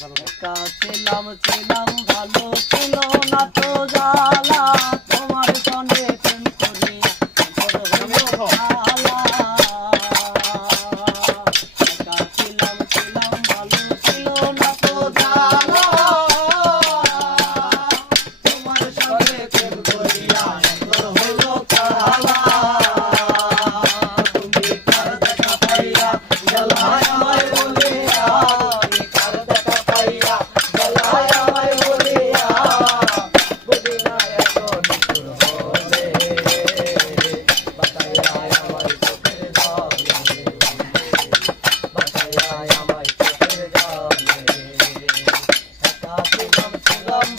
একা ছিলাম ছিলাম ভালো ছিল না তো জ্বালা তোমার সঙ্গে প্রেম করিয়া একা ছিলাম ছিলাম ভালো ছিল না তো জ্বালা তোমার সঙ্গে প্রেম করিয়া হলো কালা তুমি কার দেখা পাইয়া জ্বালায় আমায় বলিয়া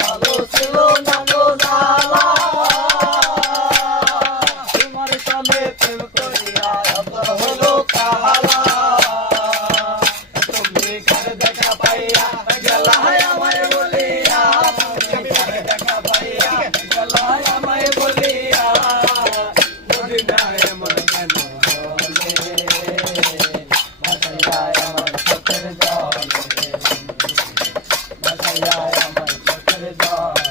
ভালো ছিল না তো জ্বালা তোমার সঙ্গে প্রেম করিয়া হলো কালা তুমি কার দেখা পাইয়া জ্বালায় আমায় বলিয়া তুমি কার দেখা পাইয়া জ্বালায় আমায় বলিয়া মদিনায় আমার কেন হলে ভাসাইয়া আমার চোখের জলে ভাসাইয়া আমার চোখের জলে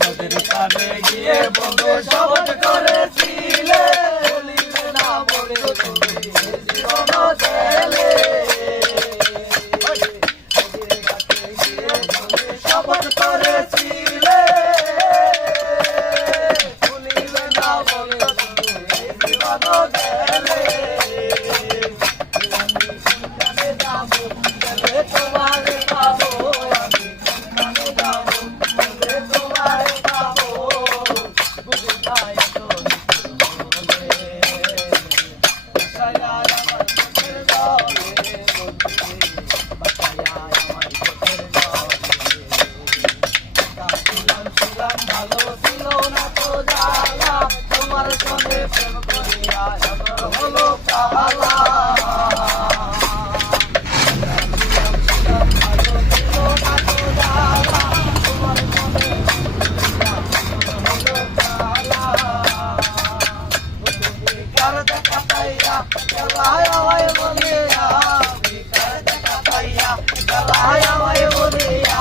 নদীর পাড়ে গিয়ে বন্ধু শপথ করেছিলে বলিলে না বলে তুমি জীবন গেলে নদীর ঘাটে গিয়ে বন্ধু শপথ করেছিলে বলিলে না বলে তুমি জীবন গেলে তোমার পাবো আমি যাবো তোমার পাবো বুঝাই তো আমার চোখের জলে আমার চোখের জলে ভালো ছিল না তো জ্বালা তোমার সঙ্গে প্রেম করিয়া হলো কালা দেখা পাইয়া জ্বালায় আমায় বলিয়া